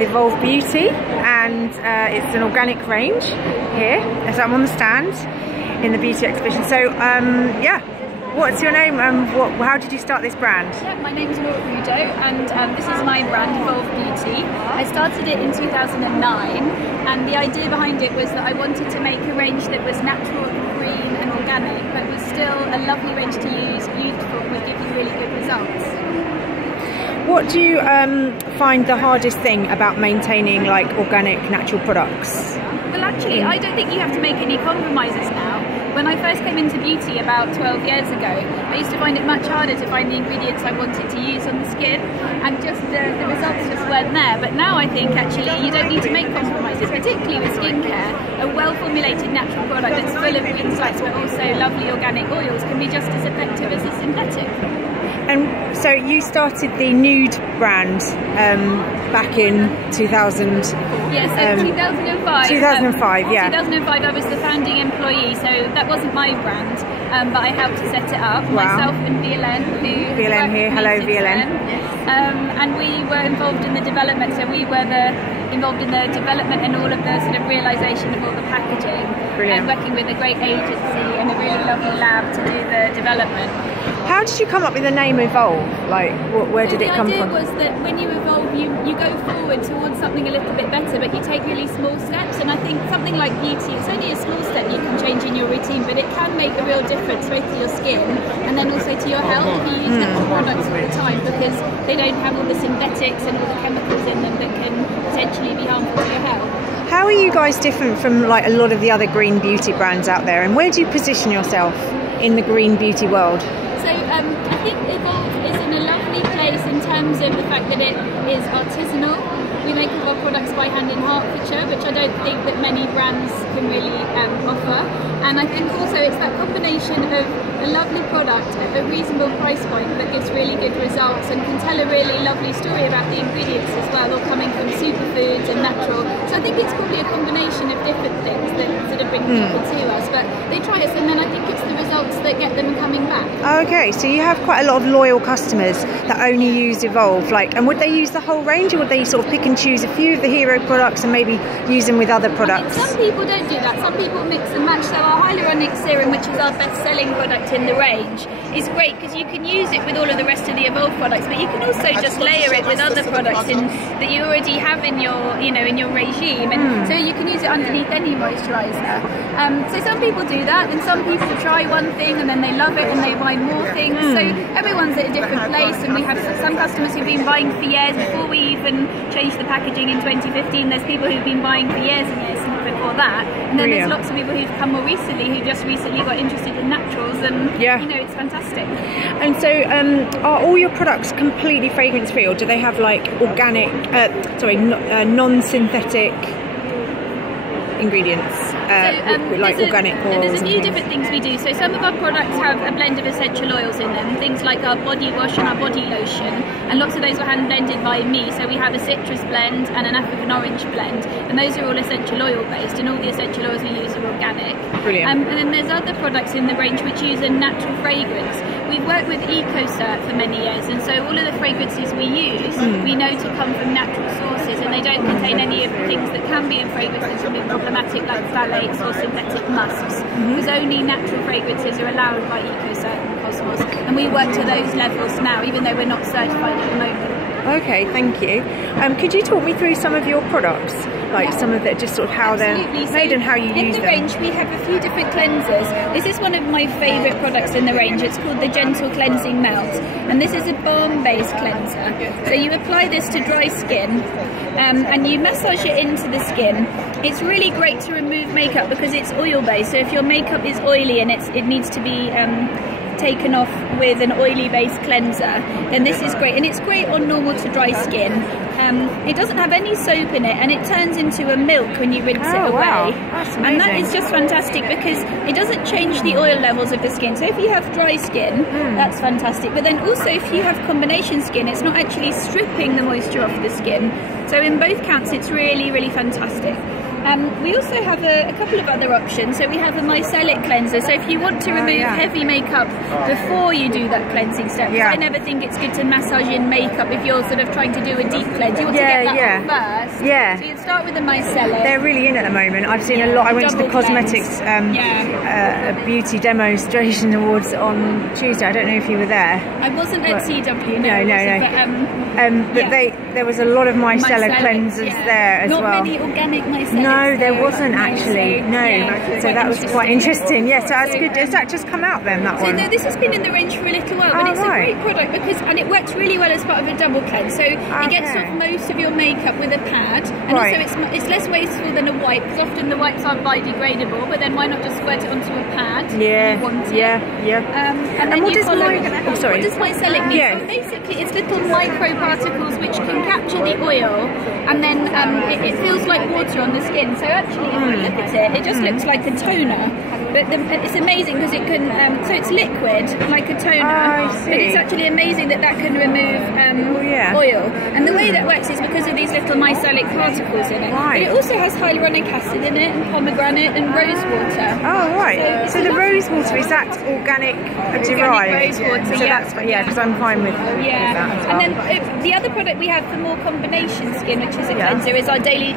Evolve Beauty, and it's an organic range here as I'm on the stand in the beauty exhibition. So yeah, what's your name and how did you start this brand? Yeah, my name is Laura Rudo, and this is my brand, Evolve Beauty. I started it in 2009, and the idea behind it was that I wanted to make a range that was natural, green and organic, but was still a lovely range to use, beautiful, and would give you really good results. What do you find the hardest thing about maintaining like organic, natural products? Well, actually, I don't think you have to make any compromises now. When I first came into beauty about 12 years ago, I used to find it much harder to find the ingredients I wanted to use on the skin, and just the results just weren't there. But now I think actually you don't need to make compromises, particularly with skincare. A well-formulated natural product that's full of insights but also lovely organic oils can be just as effective as a synthetic. And so you started the nude brand back in 2000. Yes, so 2005. 2005, yeah. 2005, I was the founding employee, so that wasn't my brand, but I helped to set it up. Wow. Myself and Violaine, who Violaine here. Hello, Violaine. And we were involved in the development, so we were involved in the development and all of the sort of realisation of all the packaging. Brilliant. And working with a great agency and a really lovely lab to do the development. How did you come up with the name Evolve? Like, where did it come from? The idea was that when you evolve, you go forward towards something a little bit better, but you take really small steps. And I think something like beauty, it's only a small step you can change in your routine, but it can make a real difference both to your skin and then also to your health if you use natural products all the time, because they don't have all the synthetics and all the chemicals in them that can potentially be harmful to your health. How are you guys different from like a lot of the other green beauty brands out there, and where do you position yourself in the green beauty world? So I think Evolve is in a lovely place in terms of the fact that it is artisanal. We make all our products by hand in Hertfordshire, which I don't think that many brands can really offer. And I think also it's that combination of a lovely product at a reasonable price point that gives really good results and can tell a really lovely story about the ingredients as well, all coming from superfoods and natural. So I think it's probably a combination of different things that sort of bring people to us. But they try us, and then I think it's the results that get them coming back. Okay, so you have quite a lot of loyal customers that only use Evolve. Like, and would they use the whole range, or would they sort of pick and choose a few of the hero products and maybe use them with other products? Some people don't do that. Some people mix and match. So our hyaluronic serum, which is our best-selling product in the range, is great because you can use it with all of the rest of the Evolve products, but you can also just layer it with other products that you already have in your, in your regime, and so you can use it underneath any moisturiser. So some people do that, and some people try one thing and then they love it and they buy more things. So everyone's at a different place, and we have some customers who've been buying for years before we even changed the packaging in 2015. There's people who've been buying for years and years before that, and then there's lots of people who've come more recently who just recently got interested in naturals, and it's fantastic. And so are all your products completely fragrance free, or do they have like organic non-synthetic ingredients, like organic oils? There's a few different things we do. So some of our products have a blend of essential oils in them, things like our body wash and our body lotion, and lots of those were hand blended by me. So we have a citrus blend and an African orange blend, and those are all essential oil based, and all the essential oils we use are organic. Brilliant. And then there's other products in the range which use a natural fragrance. We've worked with EcoCert for many years, and so all of the fragrances we use we know to come from natural sources, and they don't contain any of the things that can be in fragrances can be problematic, like phthalates or synthetic musks, because only natural fragrances are allowed by EcoCert and Cosmos, and we work to those levels now, even though we're not certified at the moment. Okay, thank you. Could you talk me through some of your products, like some of the just sort of how they're made and how you use them? In the range we have a few different cleansers. This is one of my favourite products in the range. It's called the Gentle Cleansing Melt, and this is a balm-based cleanser. So you apply this to dry skin, and you massage it into the skin. It's really great to remove makeup because it's oil-based. So if your makeup is oily and it needs to be taken off with an oily based cleanser, then this is great, and it's great on normal to dry skin. It doesn't have any soap in it, and it turns into a milk when you rinse it away. Wow. That's amazing. And that is just fantastic because it doesn't change the oil levels of the skin. So if you have dry skin, that's fantastic, but then also if you have combination skin, it's not actually stripping the moisture off the skin. So in both counts it's really, really fantastic. We also have a couple of other options. So we have a micellic cleanser. So if you want to remove heavy makeup before you do that cleansing step, I never think it's good to massage in makeup if you're sort of trying to do a deep cleanse. You want to get that off first. Yeah. So you'd start with the micellic. They're really in at the moment. I've seen a lot. I went to the cosmetics beauty demonstration awards on Tuesday. I don't know if you were there. I wasn't at CW. But there was a lot of micellar cleansers there as well. Not many organic micellar. No, there wasn't actually. So that was quite interesting. Yeah, so that's good. Does that just come out then, that one? No, this has been in the range for a little while, but it's a great product and it works really well as part of a double cleanse. So it gets off most of your makeup with a pad, and also it's less wasteful than a wipe, because often the wipes are biodegradable, but then why not just squirt it onto a pad? Yeah. And then what does micellic mean? So basically, it's little micro particles which can capture the oil, and then it feels like water on the skin. So actually, if you look at it, it just looks like a toner. But it's amazing because it can, so it's liquid like a toner, but it's actually amazing that can remove oil. And the way that works is because of these little micellic particles in it. But it also has hyaluronic acid in it, and pomegranate and rose water. Oh right. So the rose water, is that organic derived? Rose water, so that's because I'm fine with that as well. And then the other product we have for more combination skin, which is a cleanser, is our daily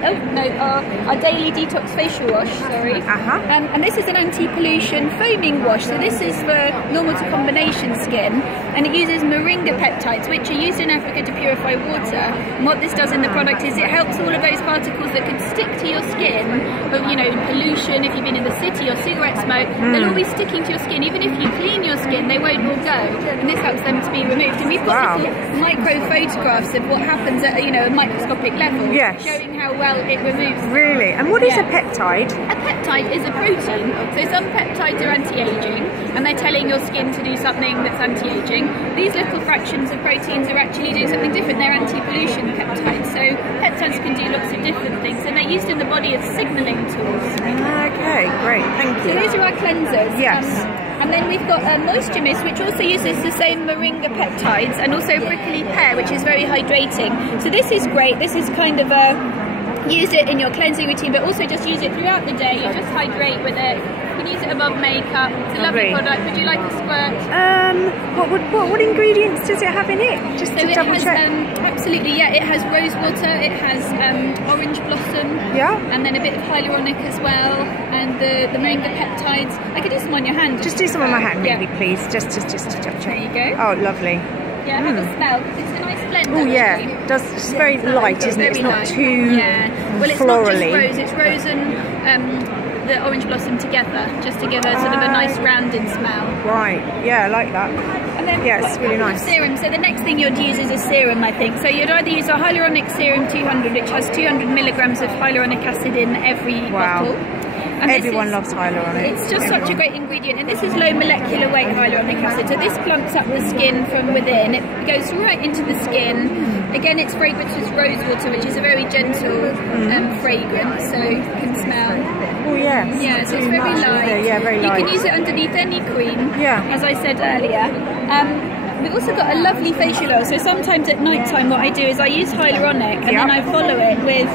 detox facial wash. And this is an anti-pollution foaming wash. So this is for normal to combination skin, and it uses moringa peptides, which are used in Africa to purify water. And what this does in the product is it helps all of those particles that can stick to your skin of, pollution. If you've been in the city or cigarette smoke, they'll all be sticking to your skin. Even if you clean your skin, they won't all go, and this helps them to be removed. And we've got little micro photographs of what happens at a microscopic level, showing how well it removes. Really? And what is a peptide? A peptide is a protein. So some peptides are anti-aging, and they're telling your skin to do something that's anti-aging. These little fractions of proteins are actually doing something different. They're anti-pollution peptides. So peptides can do lots of different things, and they're used in the body as signalling tools. Okay, great, thank you. So those are our cleansers. Yes. And then we've got Moisture Mist, which also uses the same moringa peptides, and also prickly pear, which is very hydrating. So this is great. This is kind of use it in your cleansing routine, but also just use it throughout the day. You just hydrate with it. You can use it above makeup. It's a lovely product. Would you like a squirt? What ingredients does it have in it? Just to double check. Absolutely, it has rose water, it has orange blossom, and then a bit of hyaluronic as well, and the moringa peptides. I could do some on your hand. Just do some on my hand, maybe, please. Just to double check. There you go. Oh, lovely. Yeah, have a smell, because it's a nice blend. Oh it's very light, isn't it? It's not too well, it's florally. Not just rose, it's rose and the orange blossom together, just to give a sort of a nice rounded smell. Right, I like that. And then it's really nice. Serum, so the next thing you'd use is a serum, I think. So you'd either use a hyaluronic serum 200, which has 200 milligrams of hyaluronic acid in every bottle. And everyone loves hyaluronic. It's just such a great ingredient, and this is low molecular weight hyaluronic acid. So this plumps up the skin from within. It goes right into the skin. Again, its fragrance is rose water, which is a very gentle fragrance, so you can smell. Oh yes. Yeah, so it's very light. Yeah, very light. You can use it underneath any cream. As I said earlier. We've also got a lovely facial oil. So sometimes at night time, what I do is I use hyaluronic, and then I follow it with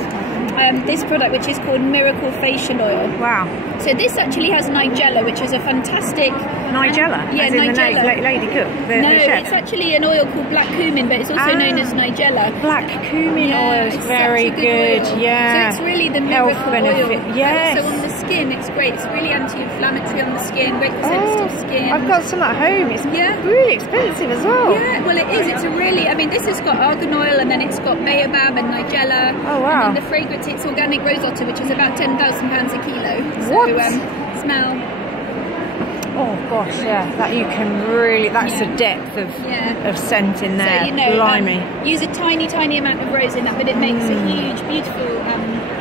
this product, which is called Miracle Facial Oil. Wow. So this actually has Nigella, which is a fantastic... Nigella? As in Nigella. The lady cook, the chef? It's actually an oil called black cumin, but it's also known as Nigella. Black cumin oil is very good. So it's really the miracle oil. Yes. So on the skin, it's great. It's really anti-inflammatory on the skin, great for sensitive skin. I've got some at home. It's really expensive as well. Yeah, well it is. It's a really... I mean, this has got argan oil, and then it's got baobab and Nigella. Oh wow. And then the fragrance, it's organic rose otter, which is about £10,000 a kilo. So, what? Smell. Oh gosh, that you can really, that's the depth of scent in there. So, blimey. Use a tiny amount of rose in that, but it makes a huge, beautiful,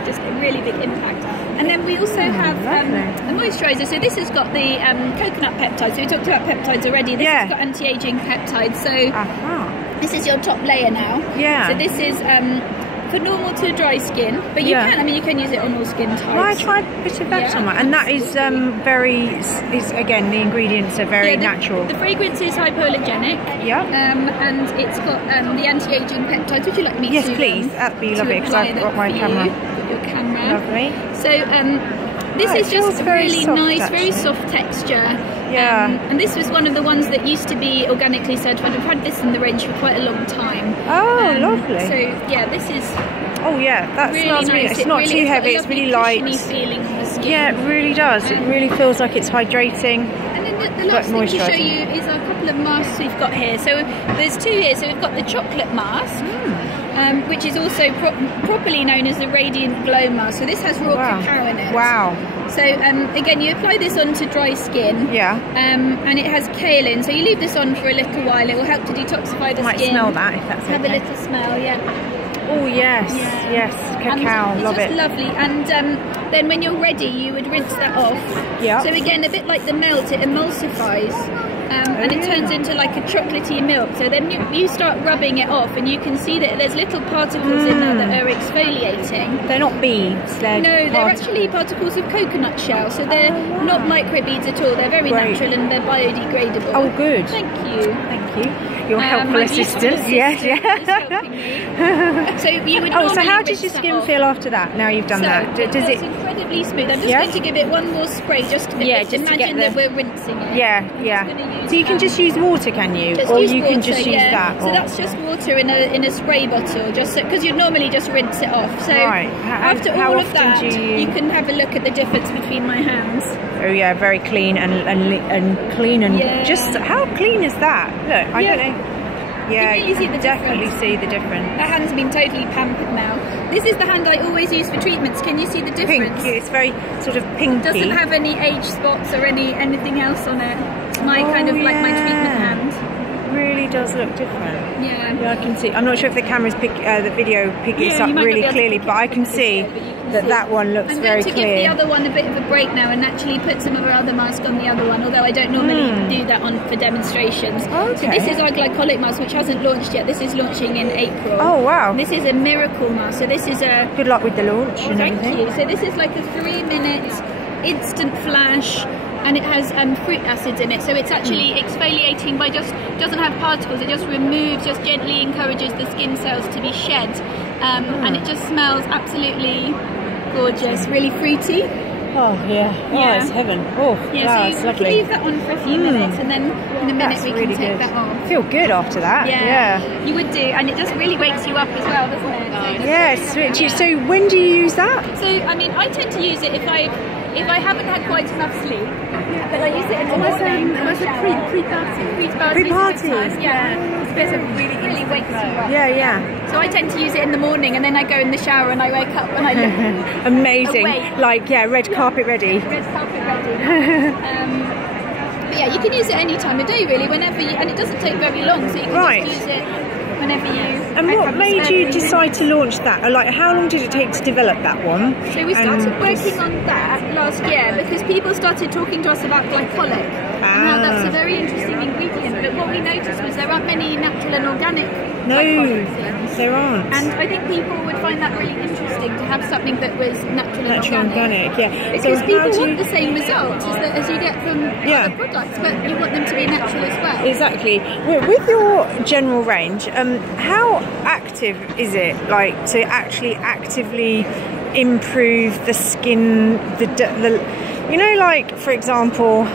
just a really big impact. And then we also have a moisturiser. So this has got the coconut peptides. So we talked about peptides already. This has got anti-aging peptides. So this is your top layer now. So this is for normal to dry skin, but you can. I mean, you can use it on all skin types. Well, I tried a bit of that on mine, and that is again, the ingredients are very natural. The fragrance is hypoallergenic. And it's got the anti-aging peptides. Would you like me to? Yes, please. That'd be lovely, because I've got my camera. your camera. Lovely. So this is just really soft, nice, actually. very soft texture. Yeah. And this was one of the ones that used to be organically certified. I've had this in the range for quite a long time. Oh, lovely. So yeah, this is Oh yeah, that really smells really nice. nice. It's not too heavy, it's really light. Feeling on the skin. Yeah, it really does. It really feels like it's hydrating. And then the last thing to show you is a couple of masks we've got here. So there's two here. So we've got the chocolate mask, which is also properly known as the Radiant Glow Mask. So this has raw cacao in it. Wow. So again, you apply this onto dry skin. Yeah. And it has kale in. So you leave this on for a little while. It will help to detoxify the Might skin. smell that if that's Have okay. a little smell, yeah. Oh yes, yes, cacao, It's love just it. lovely. And then when you're ready, you would rinse that off. Yeah. So again, a bit like the melt, it emulsifies. And it turns into like a chocolatey milk. So then you start rubbing it off, and you can see that there's little particles in there that are exfoliating. They're not beads. No, they're actually particles of coconut shell. So they're not microbeads at all. They're very natural and they're biodegradable. Oh, good. Thank you. Thank you. Your helpful assistant. Yes, yeah. So you would. So how does your skin feel after that? Now you've done that, does it? It's incredibly smooth. I'm just going to give it one more spray, just to imagine that we're rinsing it. Yeah. So you can just use water, can you? Or you can just use that. So that's just water in a spray bottle, just because you'd normally just rinse it off. So after all of that, you can have a look at the difference between my hands. Oh yeah, very clean and clean and just how clean is that? Look, I don't know. Yeah, you can definitely see the difference. That hand's been totally pampered now. This is the hand I always use for treatments. Can you see the difference? Pink. It's very sort of pinky. Doesn't have any age spots or anything else on it. It's my kind of like my treatment hand. Really does look different. Yeah, I can see. I'm not sure if the camera's the video picking this up really clearly, but I can see that one looks very clear. I'm going to give the other one a bit of a break now and actually put some of our other mask on the other one, although I don't normally do that for demonstrations. Okay. So this is our glycolic mask, which hasn't launched yet. This is launching in April. Oh wow. And this is a miracle mask. So this is a... Good luck with the launch and Thank everything. you. So this is like a 3-minute instant flash, and it has fruit acids in it, so it's actually exfoliating by doesn't have particles, it just removes, just gently encourages the skin cells to be shed, and it just smells absolutely gorgeous, really fruity. Oh yeah, it's heaven. Oh wow, so it's you lovely. leave that on for a few minutes, and then in a minute we can take that off. Feel good after that. Yeah, you would do, and it just really wakes you up as well, doesn't it? Yes. So when do you use that? So I mean, I tend to use it if I haven't had quite enough sleep, but I use it in the morning. Almost a pre-party. Yeah. It's a bit of really wakes you up. Yeah. So I tend to use it in the morning, and then I go in the shower and I wake up and I look amazing. awake. Like red carpet ready. Red carpet ready. But yeah, you can use it any time of day really, whenever you, and it doesn't take very long, so you can just use it whenever you... And what made you decide to launch that? Like, how long did it take to develop that one? So we started working on that last year because people started talking to us about glycolic and how that's a very interesting ingredient. But what we noticed was there aren't many natural and organic glycolic things. There aren't. And I think people would find that really interesting to have something that was natural and organic. Yeah. Because so people want the same results as you get from other products, but you want them to be natural as well. Exactly. With your general range, how active is it, like, to actually actively improve the skin, you know, like, for example,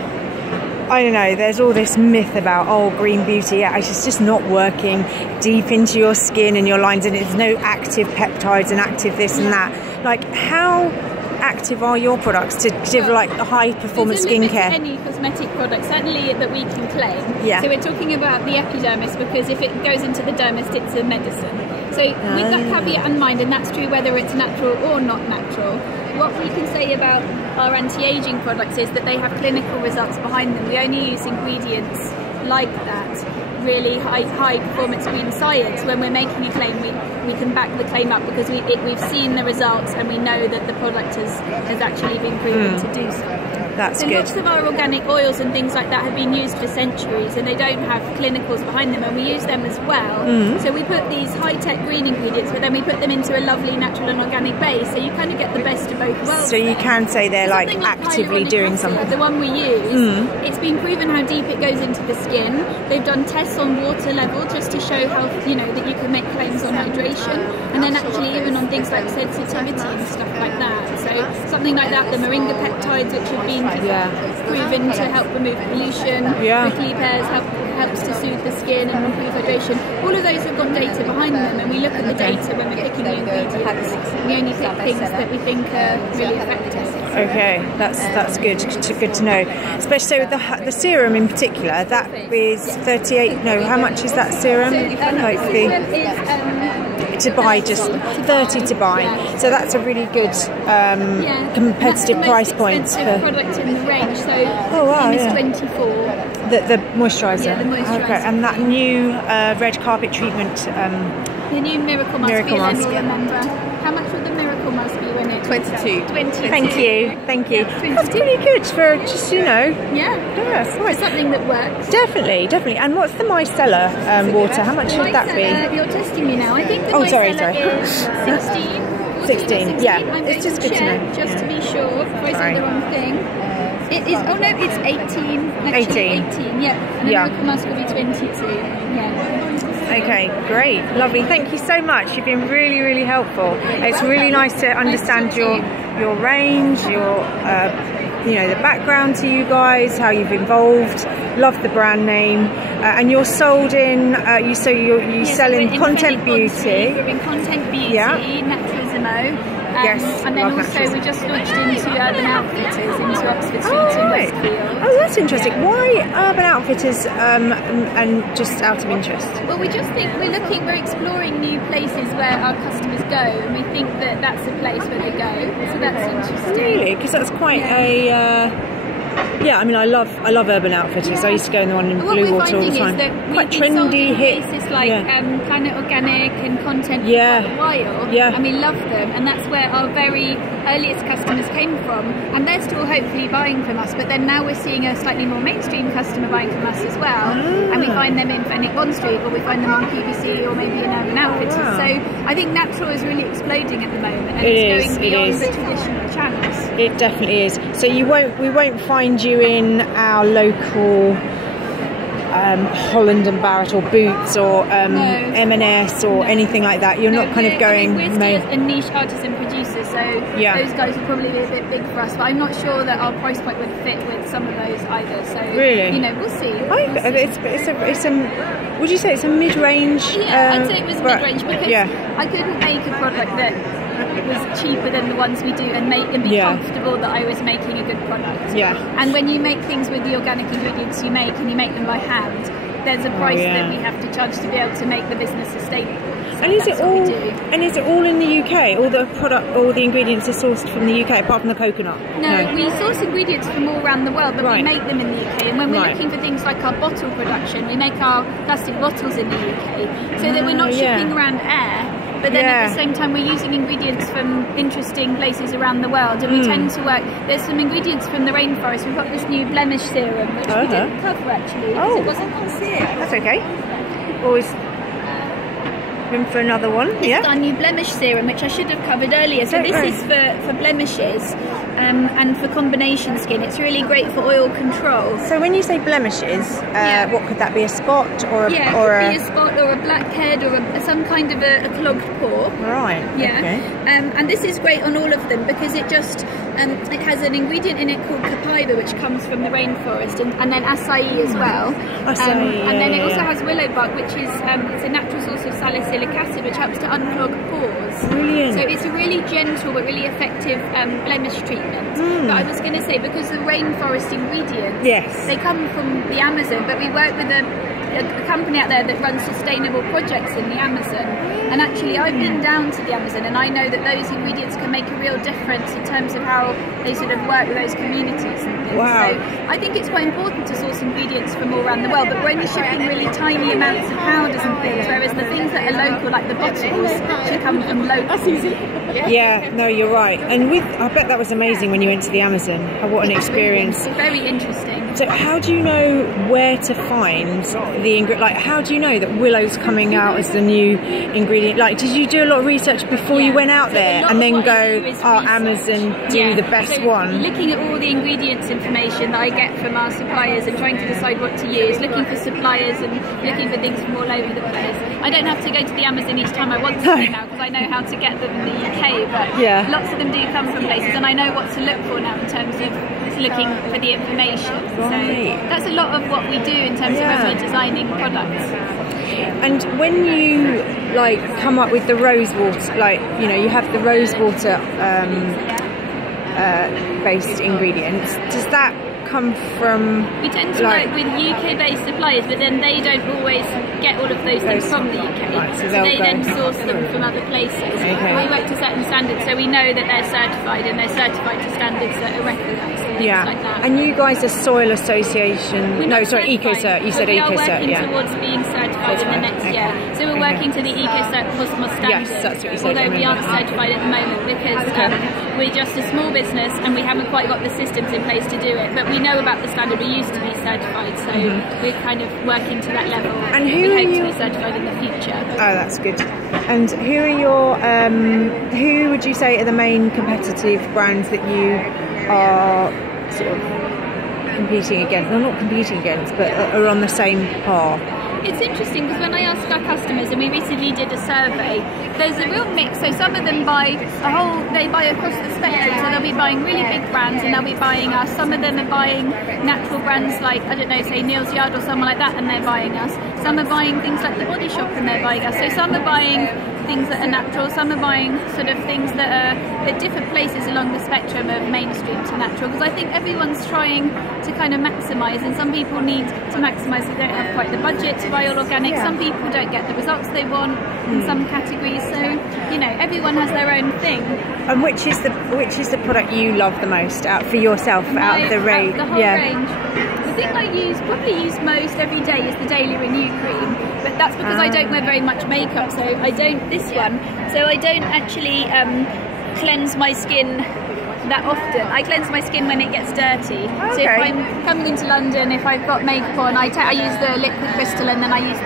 I don't know, there's all this myth about, green beauty, it's just not working deep into your skin and your lines, and there's no active peptides and active this and that. Like, how active are your products to give like high performance skincare? Any cosmetic product, certainly that we can claim. Yeah. So we're talking about the epidermis, because if it goes into the dermis, it's a medicine. So with that caveat in mind, and that's true whether it's natural or not natural, what we can say about our anti-aging products is that they have clinical results behind them. We only use ingredients like that, really high performance green science. When we're making a claim, we can back the claim up because we've seen the results and we know that the product has actually been proven to do so. That's so good. Lots of our organic oils and things like that have been used for centuries, and they don't have clinicals behind them, and we use them as well. So we put these high-tech green ingredients, but then we put them into a lovely natural and organic base, so you kind of get the best of both worlds. So you can say they're like actively doing something. The one we use, it's been proven how deep it goes into the skin. They've done tests on water level just to show how, you know, that you can make claims on hydration, and then actually even on things like sensitivity and stuff like that. So something like that, the moringa peptides, which have been proven to help remove pollution, prickly pears helps to soothe the skin and improve hydration. All of those have got data behind them, and we look at the data when we're picking the ingredients. We only pick things that we think are really effective. Okay, that's good to know. Especially so with the serum in particular, that is 38. No, how much is that serum? To buy, just 30 to buy. So that's a really good competitive price point for product in the range. So it's 24. The moisturiser. Yeah, the moisturiser. Okay, and that new red carpet treatment. The new Miracle Must Be, and you'll remember. How much would the Miracle Must Be when it's 22. 22. Thank you. Yeah, That's pretty good for just, you know. Yeah, Right. something that works. Definitely. And what's the micellar water? How much would that be? You're testing me now. I think the sorry. micellar is 16. Yeah, I'm it's just going good to know. Just to be sure, if I say the wrong thing. It is. Oh no, it's 18. Actually, 18. Yeah. And the Miracle Must Be 22. Yeah. Okay, great, lovely. Thank you so much. You've been really, really helpful. It's really nice to understand your range, your you know, the background to you guys, how you've evolved. Love the brand name, and you're sold in. You sell in Content Beauty. We're in Content Beauty, Naturisimo. And then also we just launched into Urban Outfitters, into Oxford Street in Westfield. Oh, that's interesting. Why Urban Outfitters, and just out of interest? Well, we just think we're exploring new places where our customers go, and we think that that's a place where they go. So that's interesting. Really? Because that's quite a... I mean, I love Urban Outfitters. I used to go in the one in Bluewater all the time. Quite trendy, hip. Places like Planet Organic and Content for quite a while, and we love them, and that's where our very earliest customers came from, and they're still hopefully buying from us. But then now we're seeing a slightly more mainstream customer buying from us as well, and we find them in Fenwick Bond Street, or we find them on QVC, or maybe in Urban Outfitters. So I think natural is really exploding at the moment, and it's going beyond the traditional channels. It definitely is. So we won't find you in our local Holland and Barrett or Boots or M&S or anything like that. You're not kind of going... we're still a niche artisan producer, so those guys would probably be a bit big for us, but I'm not sure that our price point would fit with some of those either. So really, you know, we'll see. It's a would you say it's a mid-range? I'd say it was mid-range, because I couldn't make a product that was cheaper than the ones we do and be comfortable that I was making a good product. And when you make things with the organic ingredients you make, and you make them by hand, there's a price that we have to charge to be able to make the business sustainable. So and is it all in the UK? All the ingredients are sourced from the UK, apart from the coconut? No, we source ingredients from all around the world, but we make them in the UK. And when we're looking for things like our bottle production, we make our plastic bottles in the UK, so that we're not shipping around air. But then at the same time, we're using ingredients from interesting places around the world, and we tend to work. There's some ingredients from the rainforest. We've got this new blemish serum, which we didn't cover actually, because it wasn't on here. That's okay. Always room for another one. This is our new blemish serum, which I should have covered earlier. So this is for blemishes and for combination skin. It's really great for oil control. So when you say blemishes, what could that be? A spot or a it could be a spot or a blackhead or some kind of a clogged pore. Right. Yeah. Okay. And this is great on all of them, because it just it has an ingredient in it called copaiba, which comes from the rainforest, and then acai as well. And then it also has willow bark, which is it's a natural source of salicylic acid, which helps to unclog pores. Brilliant. So it's a really gentle but really effective blemish treatment. But I was going to say, because the rainforest ingredients, they come from the Amazon, but we work with a a company out there that runs sustainable projects in the Amazon, and actually I've been down to the Amazon, and I know that those ingredients can make a real difference in terms of how they sort of work with those communities and things. Wow. So I think it's quite important to source ingredients from all around the world, but we're only shipping really tiny amounts of powders and things, whereas the things that are local, like the bottles, should come from local. Yeah, no, you're right. And I bet that was amazing when you went to the Amazon. What an experience. Very interesting. So how do you know where to find the ingredient? Like, how do you know that willow's coming out as the new ingredient? Like, did you do a lot of research before you went out there and then go, oh, Amazon, do the best one? Looking at all the ingredients information that I get from our suppliers and trying to decide what to use, looking for suppliers and looking for things from all over the place. I don't have to go to the Amazon each time I want something now, because I know how to get them in the UK, but lots of them do come from places, and I know what to look for now in terms of looking for the information. Right. So that's a lot of what we do in terms of when we're designing products. And when you like come up with the rose water, like, you know, you have the rose water based ingredients, does that come from? We tend to work with UK-based suppliers, but then they don't always get all of those things from the UK. Right, so they then source them from other places. Okay. We work to certain standards, so we know that they're certified, and they're certified to standards that are recognised. Yeah, like that. And you guys are Soil Association. No, sorry, EcoCert. You said EcoCert. We are working towards being certified in the next year. So we're working to the EcoCert Cosmos standard. Yes, that's what you said. Although we aren't certified at the moment because we're just a small business and we haven't quite got the systems in place to do it. But we know about the standard. We used to be certified, so we're kind of working to that level. And who we are hope you? to be certified in the future. Oh, that's good. And who are your? Who would you say are the main competitive brands that you are sort of competing against? Well, not competing against, but are on the same par. It's interesting because when I ask our customers, and we recently did a survey, there's a real mix. So some of them they buy across the spectrum. So they'll be buying really big brands and they'll be buying us. Some of them are buying natural brands like, I don't know, say Neil's Yard or someone like that, and they're buying us. Some are buying things like The Body Shop and they're buying us. So some are buying things that are natural, some are buying sort of things that are at different places along the spectrum of mainstream to natural, because I think everyone's trying to kind of maximise, and some people need to maximise, they don't have quite the budget to buy all organic, some people don't get the results they want in some categories, so you know, everyone has their own thing. And which is the product you love the most out for yourself out of the range? The whole range. The thing I probably use most every day is the Daily Renew cream, but that's because I don't wear very much makeup, so I don't actually cleanse my skin that often. I cleanse my skin when it gets dirty. Okay. So if I'm coming into London, if I've got makeup on, I use the liquid crystal and then I use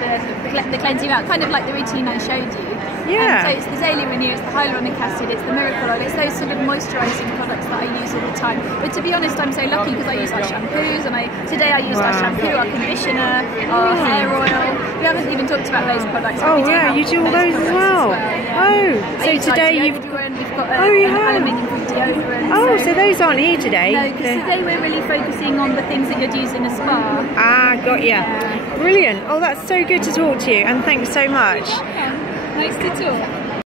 the cleansing out, kind of like the routine I showed you. Yeah. So it's the Daily Renew, it's the hyaluronic acid, it's the Miracle Oil, it's those sort of moisturising products that I use all the time. But to be honest, I'm so lucky because I use our shampoos, and today I used our shampoo, our conditioner, our hair oil. We haven't even talked about those products. Oh yeah, you do all those as well. Oh, so today you've got aluminium deodorant. Oh, so those aren't here today? No, because today we're really focusing on the things that you'd use in a spa. Ah, got ya. Yeah. Brilliant. Oh, that's so good to talk to you, and thanks so much. Nice to talk.